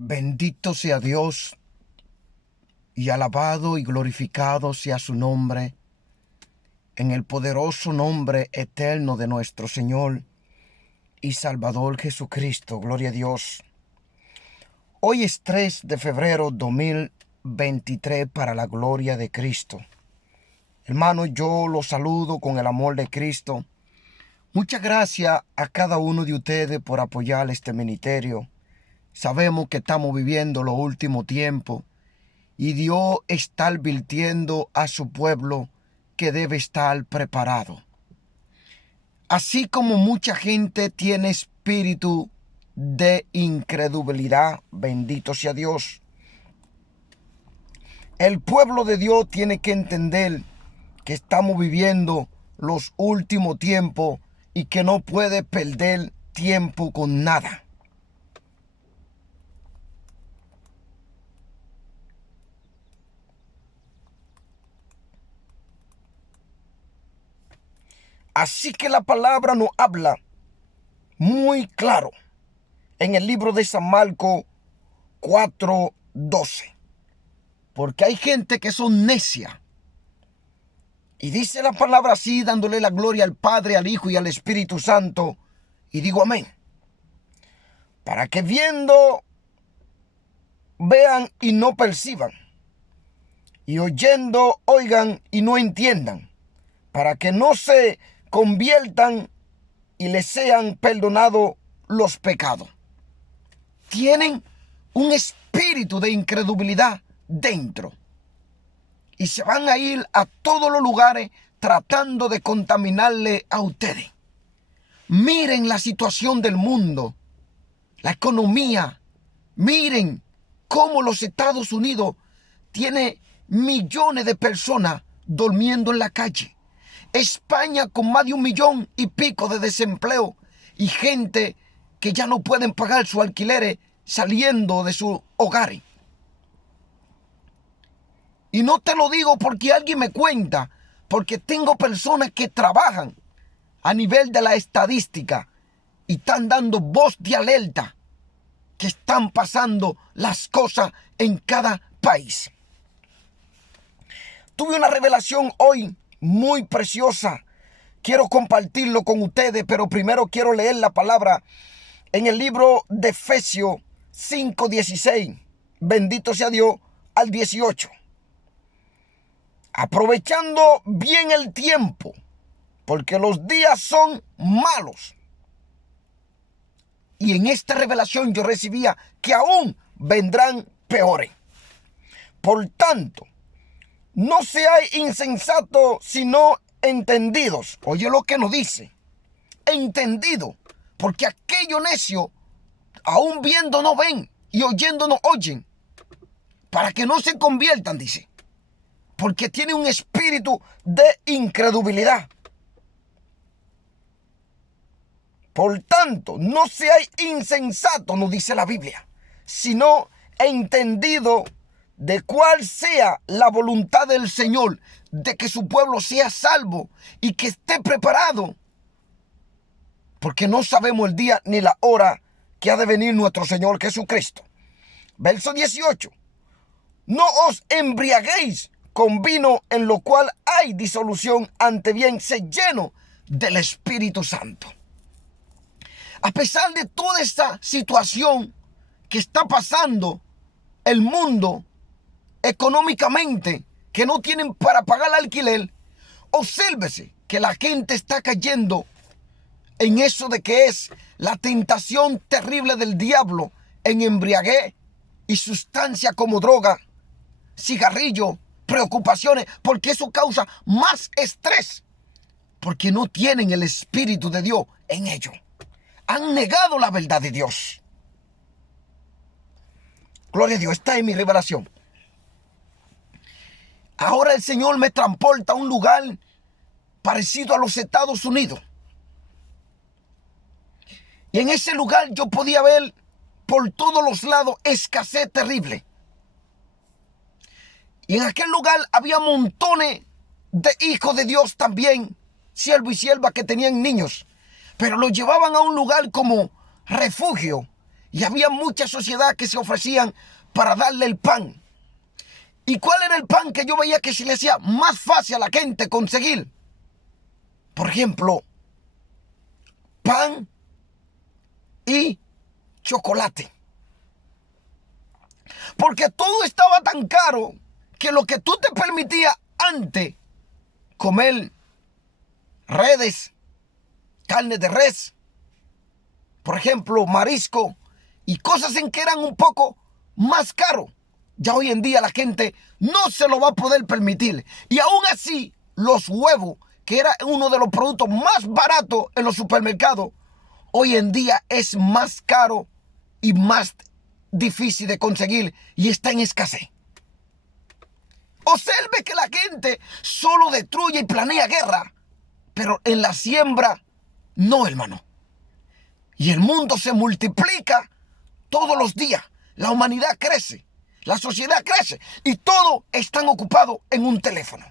Bendito sea Dios y alabado y glorificado sea su nombre en el poderoso nombre eterno de nuestro Señor y Salvador Jesucristo. Gloria a Dios. Hoy es 3 de febrero 2023 para la gloria de Cristo. Hermano, yo los saludo con el amor de Cristo. Muchas gracias a cada uno de ustedes por apoyar este ministerio. Sabemos que estamos viviendo los últimos tiempos y Dios está advirtiendo a su pueblo que debe estar preparado. Así como mucha gente tiene espíritu de incredulidad, bendito sea Dios, el pueblo de Dios tiene que entender que estamos viviendo los últimos tiempos y que no puede perder tiempo con nada. Así que la palabra nos habla muy claro en el libro de San Marcos 4:12. Porque hay gente que son necia. Y dice la palabra así, dándole la gloria al Padre, al Hijo y al Espíritu Santo. Y digo amén. Para que viendo, vean y no perciban. Y oyendo, oigan y no entiendan. Para que no se conviertan y les sean perdonados los pecados. Tienen un espíritu de incredulidad dentro. Y se van a ir a todos los lugares tratando de contaminarle a ustedes. Miren la situación del mundo, la economía. Miren cómo los Estados Unidos tiene millones de personas durmiendo en la calle. España con más de 1,5 millones de desempleo y gente que ya no pueden pagar sus alquileres saliendo de sus hogares. Y no te lo digo porque alguien me cuenta, porque tengo personas que trabajan a nivel de la estadística y están dando voz de alerta que están pasando las cosas en cada país. Tuve una revelación hoy muy preciosa. Quiero compartirlo con ustedes, pero primero quiero leer la palabra en el libro de Efesios 5:16. Bendito sea Dios, al 18. Aprovechando bien el tiempo, porque los días son malos. Y en esta revelación yo recibía que aún vendrán peores. Por tanto, no seáis insensatos, sino entendidos. Oye lo que nos dice. Entendido. Porque aquellos necios, aún viendo no ven y oyendo no oyen. Para que no se conviertan, dice. Porque tiene un espíritu de incredulidad. Por tanto, no seáis insensatos, nos dice la Biblia, sino entendido de cuál sea la voluntad del Señor, de que su pueblo sea salvo y que esté preparado, porque no sabemos el día ni la hora que ha de venir nuestro Señor Jesucristo. Verso 18. No os embriaguéis con vino en lo cual hay disolución, ante bien sed lleno del Espíritu Santo. A pesar de toda esta situación que está pasando el mundo económicamente, que no tienen para pagar el alquiler, obsérvese que la gente está cayendo en eso de que es la tentación terrible del diablo en embriaguez y sustancia como droga, cigarrillo, preocupaciones, porque eso causa más estrés, porque no tienen el Espíritu de Dios en ellos. Han negado la verdad de Dios. Gloria a Dios, esta es mi revelación. Ahora el Señor me transporta a un lugar parecido a los Estados Unidos. Y en ese lugar yo podía ver por todos los lados escasez terrible. Y en aquel lugar había montones de hijos de Dios también, siervos y siervas que tenían niños. Pero los llevaban a un lugar como refugio Y había mucha sociedad que se ofrecían para darle el pan. ¿Y cuál era el pan que yo veía que se le hacía más fácil a la gente conseguir? Por ejemplo, pan y chocolate. Porque todo estaba tan caro que lo que tú te permitías antes comer redes, carne de res, por ejemplo, marisco y cosas en que eran un poco más caros, ya hoy en día la gente no se lo va a poder permitir. Y aún así, los huevos, que era uno de los productos más baratos en los supermercados, hoy en día es más caro y más difícil de conseguir y está en escasez. Observe que la gente solo destruye y planea guerra, pero en la siembra no, hermano. Y el mundo se multiplica todos los días. La humanidad crece, la sociedad crece y todos están ocupados en un teléfono.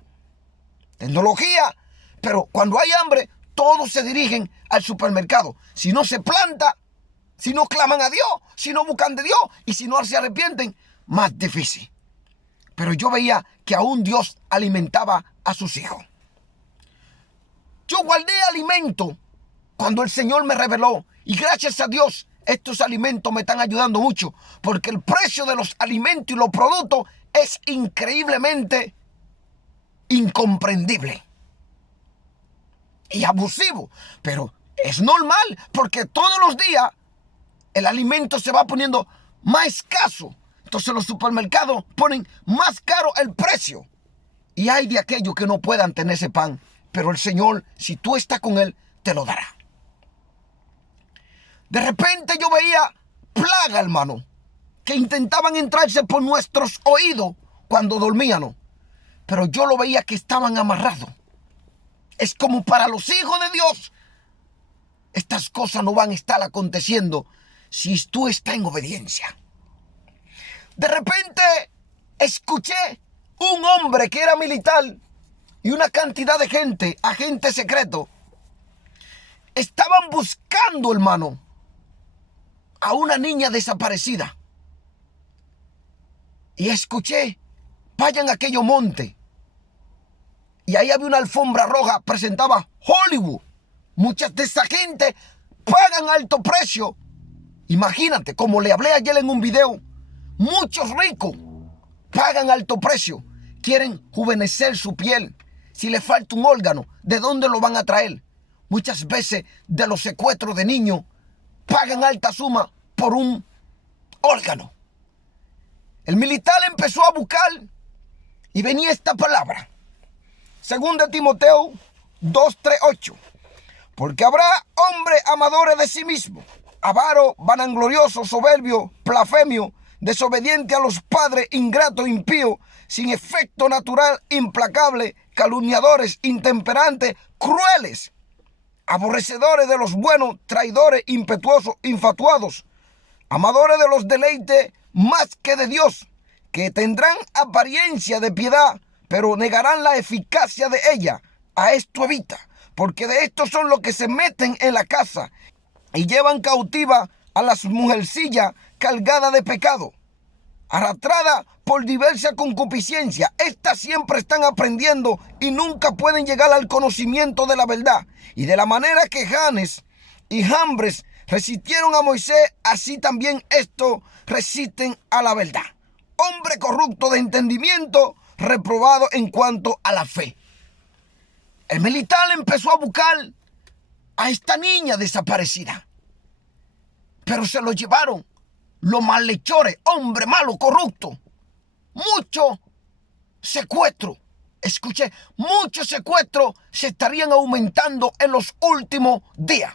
Tecnología, pero cuando hay hambre, todos se dirigen al supermercado. Si no se planta, si no claman a Dios, si no buscan de Dios y si no se arrepienten, más difícil. Pero yo veía que aún Dios alimentaba a sus hijos. Yo guardé alimento cuando el Señor me reveló. Y gracias a Dios, estos alimentos me están ayudando mucho. Porque el precio de los alimentos y los productos es increíblemente incomprendible. Y abusivo. Pero es normal porque todos los días el alimento se va poniendo más escaso. Entonces los supermercados ponen más caro el precio. Y hay de aquellos que no puedan tener ese pan. Pero el Señor, si tú estás con Él, te lo dará. De repente yo veía plaga, hermano, que intentaban entrarse por nuestros oídos cuando dormíamos. Pero yo lo veía que estaban amarrados. Es como para los hijos de Dios. Estas cosas no van a estar aconteciendo si tú estás en obediencia. De repente escuché un hombre que era militar y una cantidad de gente, agente secreto, estaban buscando, hermano, a una niña desaparecida. Y escuché, vayan a aquello monte. Y ahí había una alfombra roja, presentaba Hollywood. Muchas de esa gente pagan alto precio. Imagínate, como le hablé ayer en un video, muchos ricos pagan alto precio. Quieren juvenecer su piel. Si le falta un órgano, ¿de dónde lo van a traer? Muchas veces de los secuestros de niños pagan alta suma por un órgano. El militar empezó a buscar y venía esta palabra. Según de Timoteo 2:3-8. Porque habrá hombres amadores de sí mismos, avaros, vanagloriosos, soberbios, blasfemios, desobedientes a los padres, ingratos, impíos, sin efecto natural, implacables, calumniadores, intemperantes, crueles, aborrecedores de los buenos, traidores, impetuosos, infatuados, amadores de los deleites más que de Dios, que tendrán apariencia de piedad, pero negarán la eficacia de ella. A esto evita, porque de estos son los que se meten en la casa y llevan cautiva a las mujercillas cargadas de pecado, arrastradas por diversa concupiscencia. Estas siempre están aprendiendo y nunca pueden llegar al conocimiento de la verdad. Y de la manera que Janes y Jambres resistieron a Moisés, así también estos resisten a la verdad. Hombre corrupto de entendimiento, reprobado en cuanto a la fe. El militar empezó a buscar a esta niña desaparecida, pero se lo llevaron los malhechores, hombre malo, corrupto. Mucho secuestro. Escuché, muchos secuestros se estarían aumentando en los últimos días.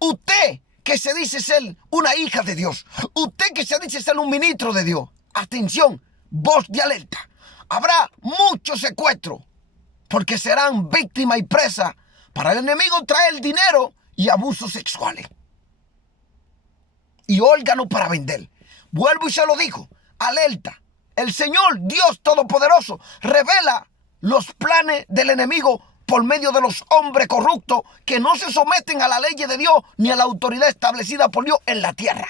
Usted que se dice ser una hija de Dios, usted que se dice ser un ministro de Dios, atención, voz de alerta. Habrá muchos secuestros porque serán víctimas y presas para el enemigo traer dinero y abusos sexuales y órganos para vender. Vuelvo y se lo digo, alerta. El Señor, Dios Todopoderoso, revela los planes del enemigo por medio de los hombres corruptos que no se someten a la ley de Dios ni a la autoridad establecida por Dios en la tierra.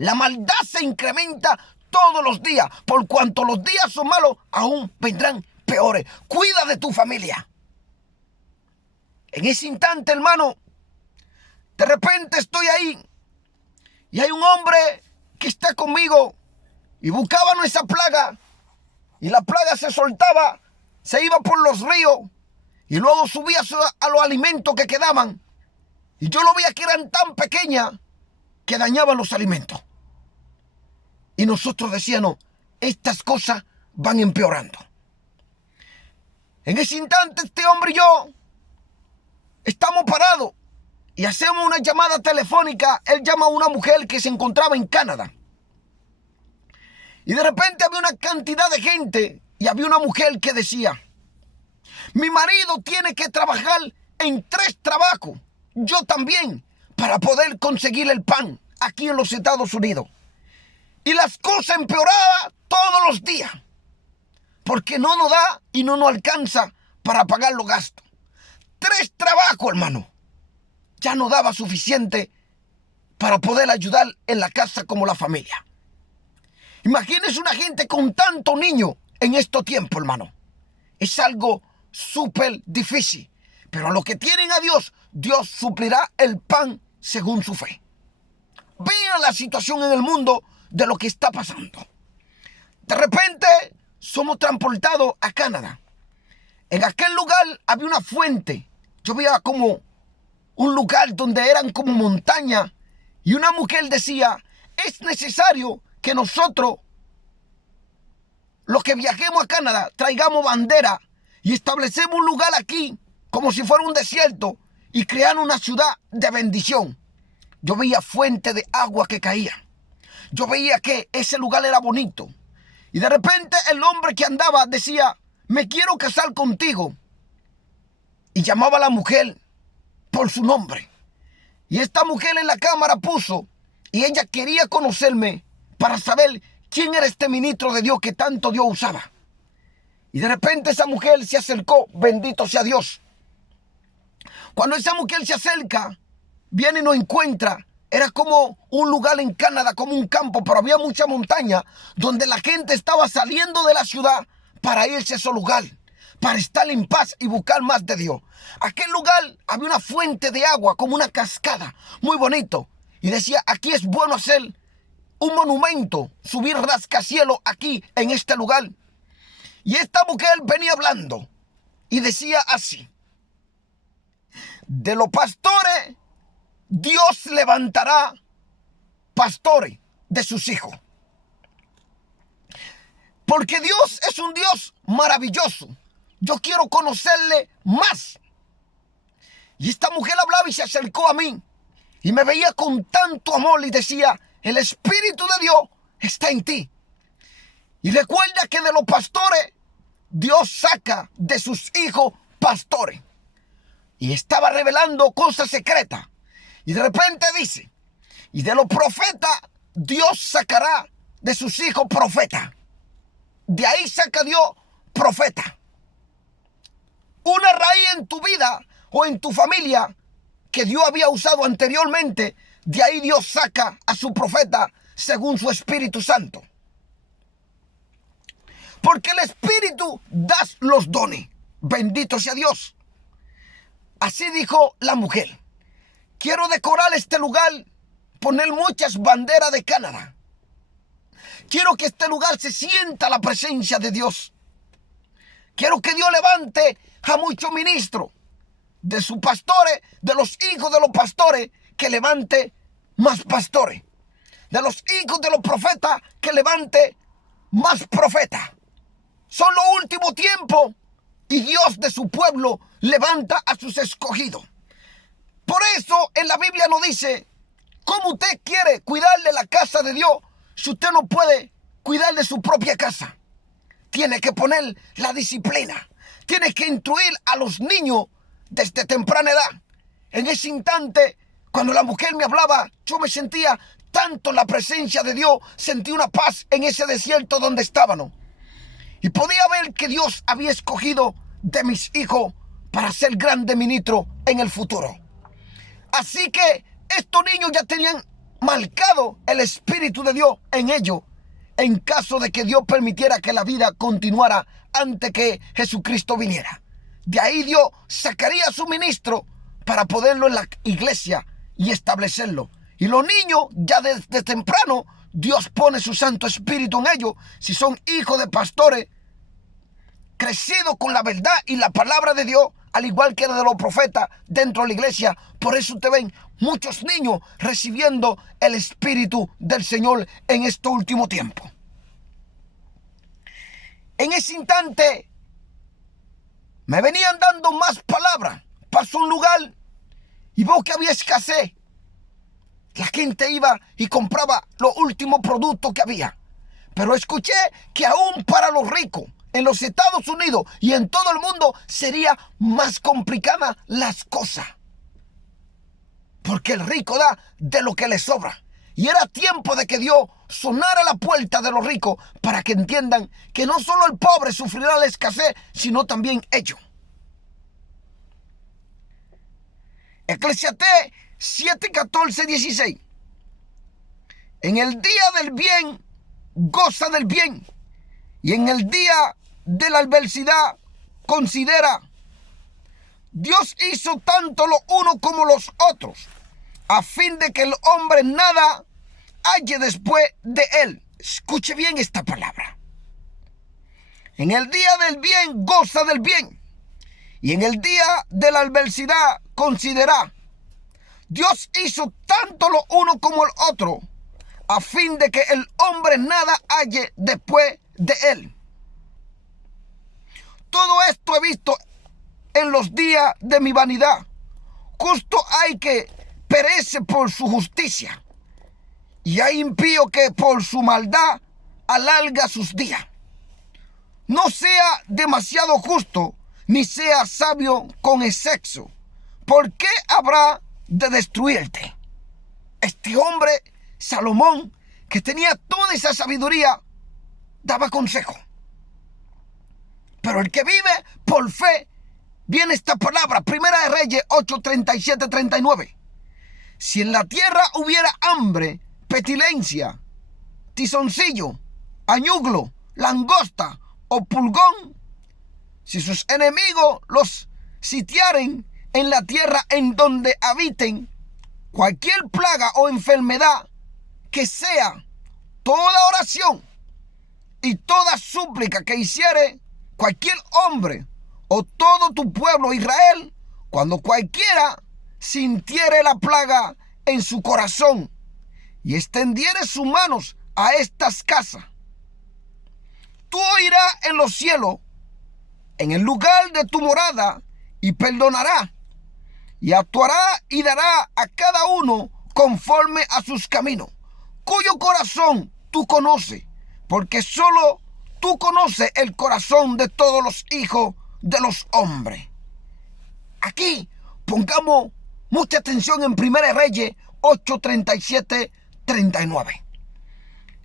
La maldad se incrementa todos los días. Por cuanto los días son malos, aún vendrán peores. Cuida de tu familia. En ese instante, hermano, de repente estoy ahí y hay un hombre que está conmigo y buscábamos esa plaga, y la plaga se soltaba, se iba por los ríos y luego subía a los alimentos que quedaban, y yo lo veía que eran tan pequeñas que dañaban los alimentos. Y nosotros decíamos, estas cosas van empeorando. En ese instante, este hombre y yo estamos parados y hacemos una llamada telefónica. Él llama a una mujer que se encontraba en Canadá. Y de repente había una cantidad de gente y había una mujer que decía, mi marido tiene que trabajar en 3 trabajos, yo también, para poder conseguir el pan aquí en los Estados Unidos. Y las cosas empeoraban todos los días, porque no nos da y no nos alcanza para pagar los gastos. 3 trabajos, hermano, ya no daba suficiente para poder ayudar en la casa como la familia. Imagínense una gente con tanto niño en estos tiempos, hermano. Es algo súper difícil. Pero a los que tienen a Dios, Dios suplirá el pan según su fe. Vean la situación en el mundo de lo que está pasando. De repente somos transportados a Canadá. En aquel lugar había una fuente. Yo veía como un lugar donde eran como montañas. Y una mujer decía, es necesario que nosotros, los que viajemos a Canadá, traigamos bandera y establecemos un lugar aquí, como si fuera un desierto, y crear una ciudad de bendición. Yo veía fuente de agua que caía. Yo veía que ese lugar era bonito. Y de repente el hombre que andaba decía, me quiero casar contigo. Y llamaba a la mujer por su nombre. Y esta mujer en la cámara puso, y ella quería conocerme para saber quién era este ministro de Dios que tanto Dios usaba. Y de repente esa mujer se acercó, bendito sea Dios. Cuando esa mujer se acerca, viene y nos encuentra. Era como un lugar en Canadá, como un campo, pero había mucha montaña donde la gente estaba saliendo de la ciudad para irse a ese lugar, para estar en paz y buscar más de Dios. Aquel lugar había una fuente de agua, como una cascada, muy bonito. Y decía, aquí es bueno hacer un monumento, subir rascacielos aquí en este lugar. Y esta mujer venía hablando y decía así, de los pastores, Dios levantará pastores de sus hijos. Porque Dios es un Dios maravilloso. Yo quiero conocerle más. Y esta mujer hablaba y se acercó a mí y me veía con tanto amor y decía, el Espíritu de Dios está en ti. Y recuerda que de los pastores, Dios saca de sus hijos pastores. Y estaba revelando cosas secretas. Y de repente dice, y de los profetas, Dios sacará de sus hijos profetas. De ahí saca Dios profeta. Una raíz en tu vida o en tu familia que Dios había usado anteriormente, de ahí Dios saca a su profeta según su Espíritu Santo. Porque el Espíritu da los dones. Bendito sea Dios. Así dijo la mujer. Quiero decorar este lugar, poner muchas banderas de Canadá. Quiero que este lugar se sienta la presencia de Dios. Quiero que Dios levante a muchos ministros, de sus pastores, de los hijos de los pastores, que levante más pastores. De los hijos de los profetas, que levante más profetas. Son los últimos tiempos y Dios de su pueblo levanta a sus escogidos. Por eso en la Biblia nos dice, ¿cómo usted quiere cuidar de la casa de Dios si usted no puede cuidar de su propia casa? Tiene que poner la disciplina. Tiene que instruir a los niños desde temprana edad. En ese instante, cuando la mujer me hablaba, yo me sentía tanto en la presencia de Dios. Sentí una paz en ese desierto donde estábamos. Y podía ver que Dios había escogido de mis hijos para ser grande ministro en el futuro. Así que estos niños ya tenían marcado el Espíritu de Dios en ellos, en caso de que Dios permitiera que la vida continuara antes que Jesucristo viniera. De ahí Dios sacaría a su ministro para ponerlo en la iglesia y establecerlo. Y los niños, ya desde temprano, Dios pone su Santo Espíritu en ellos. Si son hijos de pastores, crecidos con la verdad y la palabra de Dios, al igual que de los profetas dentro de la iglesia. Por eso te ven muchos niños recibiendo el Espíritu del Señor en este último tiempo. En ese instante me venían dando más palabras. Pasó un lugar y veo que había escasez. La gente iba y compraba los últimos productos que había. Pero escuché que aún para los ricos en los Estados Unidos y en todo el mundo sería más complicada las cosas. Porque el rico da de lo que le sobra. Y era tiempo de que Dios sonara la puerta de los ricos para que entiendan que no solo el pobre sufrirá la escasez, sino también ellos. Eclesiastés 7, 14, 16. En el día del bien, goza del bien. Y en el día de la adversidad, considera. Dios hizo tanto los unos como los otros, a fin de que el hombre nada halle después de él. Escuche bien esta palabra. En el día del bien, goza del bien. Y en el día de la adversidad, considera. Dios hizo tanto lo uno como el otro, a fin de que el hombre nada halle después de él. Todo esto he visto en los días de mi vanidad. Justo hay que perece por su justicia, y hay impío que por su maldad alarga sus días. No sea demasiado justo, ni sea sabio con exceso. ¿Por qué habrá de destruirte? Este hombre, Salomón, que tenía toda esa sabiduría, daba consejo. Pero el que vive por fe, viene esta palabra, Primera de Reyes 8, 37, 39. Si en la tierra hubiera hambre, pestilencia, tizoncillo, añuglo, langosta o pulgón, si sus enemigos los sitiaren en la tierra en donde habiten, cualquier plaga o enfermedad que sea, toda oración y toda súplica que hiciere cualquier hombre o todo tu pueblo Israel, cuando cualquiera sintiere la plaga en su corazón y extendiere sus manos a estas casas, tú oirás en los cielos, en el lugar de tu morada, y perdonará, y actuará y dará a cada uno conforme a sus caminos, cuyo corazón tú conoces, porque solo tú conoces el corazón de todos los hijos de los hombres. Aquí pongamos mucha atención en Primera Reyes 8, 37, 39.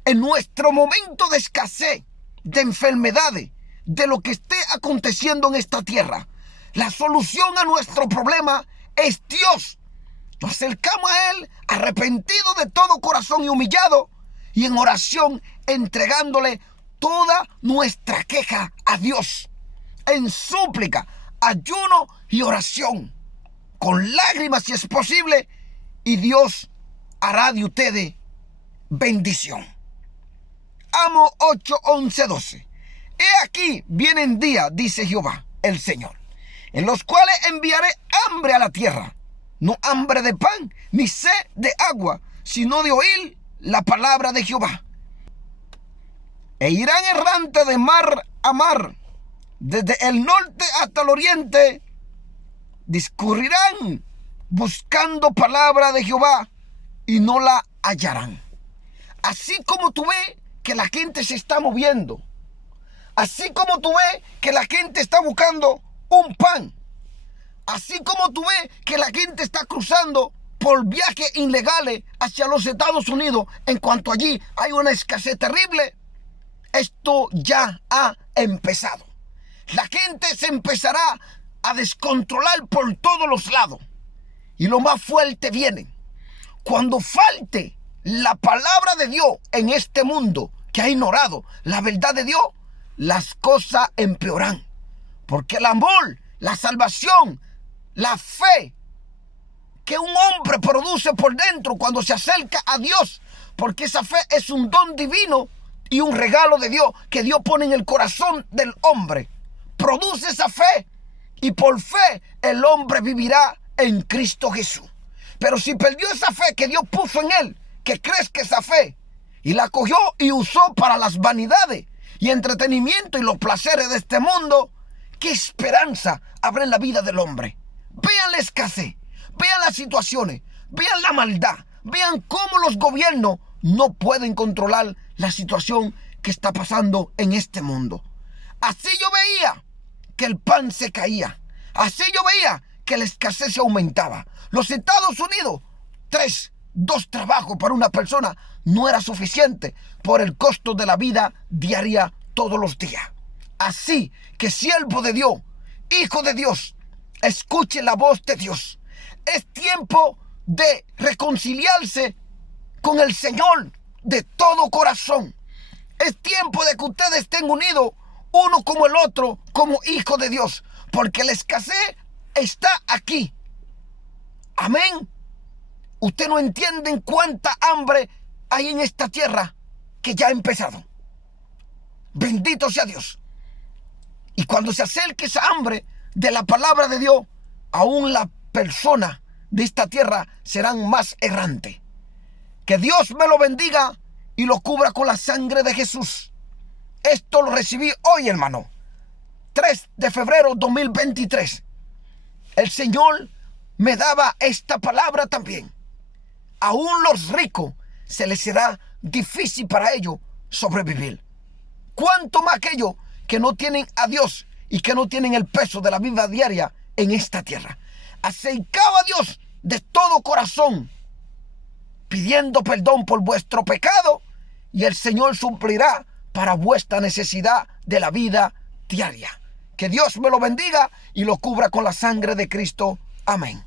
En nuestro momento de escasez, de enfermedades, de lo que esté aconteciendo en esta tierra, la solución a nuestro problema es Dios. Nos acercamos a Él arrepentido de todo corazón y humillado, y en oración entregándole toda nuestra queja a Dios, en súplica, ayuno y oración, con lágrimas si es posible, y Dios hará de ustedes bendición. Amos 8, 11, 12. He aquí vienen días, dice Jehová el Señor, en los cuales enviaré hambre a la tierra, no hambre de pan, ni sed de agua, sino de oír la palabra de Jehová. E irán errante de mar a mar, desde el norte hasta el oriente, discurrirán buscando palabra de Jehová y no la hallarán. Así como tú ves que la gente se está moviendo, así como tú ves que la gente está buscando un pan, así como tú ves que la gente está cruzando por viajes ilegales hacia los Estados Unidos, en cuanto allí hay una escasez terrible, esto ya ha empezado. La gente se empezará a descontrolar por todos los lados. Y lo más fuerte viene. Cuando falte la palabra de Dios en este mundo que ha ignorado la verdad de Dios, las cosas empeoran. Porque el amor, la salvación, la fe que un hombre produce por dentro cuando se acerca a Dios, porque esa fe es un don divino y un regalo de Dios que Dios pone en el corazón del hombre. Produce esa fe y por fe el hombre vivirá en Cristo Jesús. Pero si perdió esa fe que Dios puso en él, que crezca esa fe y la cogió y usó para las vanidades y entretenimiento y los placeres de este mundo, ¿qué esperanza habrá en la vida del hombre? Vean la escasez, vean las situaciones, vean la maldad, vean cómo los gobiernos no pueden controlar la situación que está pasando en este mundo. Así yo veía que el pan se caía, así yo veía que la escasez se aumentaba. Los Estados Unidos, 2 trabajos para una persona no era suficiente por el costo de la vida diaria todos los días. Así que siervo de Dios, hijo de Dios, escuche la voz de Dios. Es tiempo de reconciliarse con el Señor de todo corazón. Es tiempo de que ustedes estén unidos uno como el otro, como hijo de Dios, porque la escasez está aquí. Amén. Usted no entienden cuánta hambre hay en esta tierra que ya ha empezado. Bendito sea Dios. Y cuando se acerque esa hambre de la palabra de Dios, aún la persona de esta tierra serán más errantes. Que Dios me lo bendiga y lo cubra con la sangre de Jesús. Esto lo recibí hoy, hermano. 3 de febrero 2023. El Señor me daba esta palabra también. Aún los ricos se les será difícil para ellos sobrevivir. ¿Cuánto más aquellos que no tienen a Dios y que no tienen el peso de la vida diaria en esta tierra? Acercaba a Dios de todo corazón, pidiendo perdón por vuestro pecado, y el Señor suplirá para vuestra necesidad de la vida diaria. Que Dios me lo bendiga y lo cubra con la sangre de Cristo. Amén.